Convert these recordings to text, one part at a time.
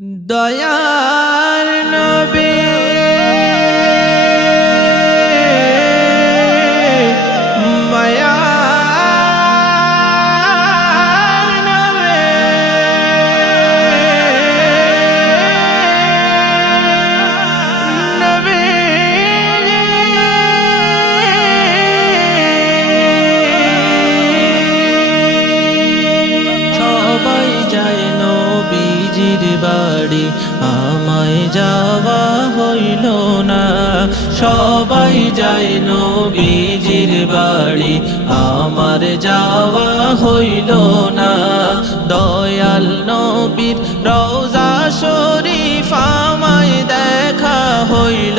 দয়া বাড়ি, আমায় যাওয়া হইল না। সবাই যাই নবীজির বাড়ি, আমার যাওয়া হইল না। দয়াল নবীর রওজা শরীফ আমায় দেখা হইল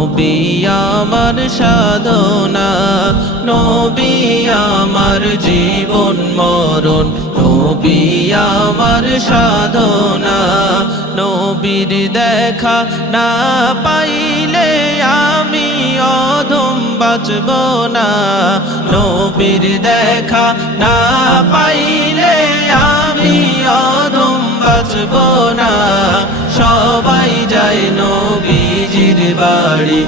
নবী আমার সাধনা, নবী আমার জীবন মরণ, নবী আমার সাধনা, নবীর দেখা না পাইলে আমি অধম বাঁচব না, নবীর দেখা না পাইলে আমি অধম বাঁচব না, সবাই যায় বাড়ি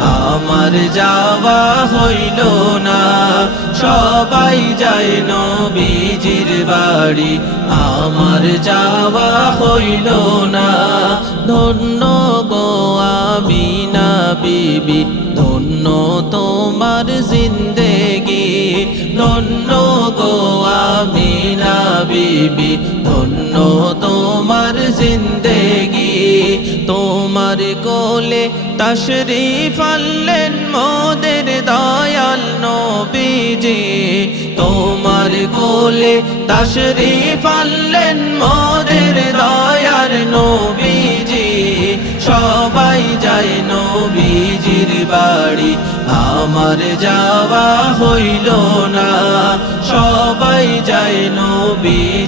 আমার যাওয়া হইল না। সবাই যায় নবীজির বাড়ি। আমার যাওয়া হইল না। ধন্য গো আমিনা বিবি, ধন্য তোমার জিন্দেগি। ধন্য গো আমিনা বিবি, ধন্য তোমার জিন্দেগি। তোমার কোলে তশরিফ আনলেন মোদের দয়াল নবীজি। তোমার কোলে তশরিফ আনলেন মোদের দয়াল নবীজি। সবাই যায় নবীজির বাড়ি, আমার যাওয়া হইল না। সবাই যায় নবীজির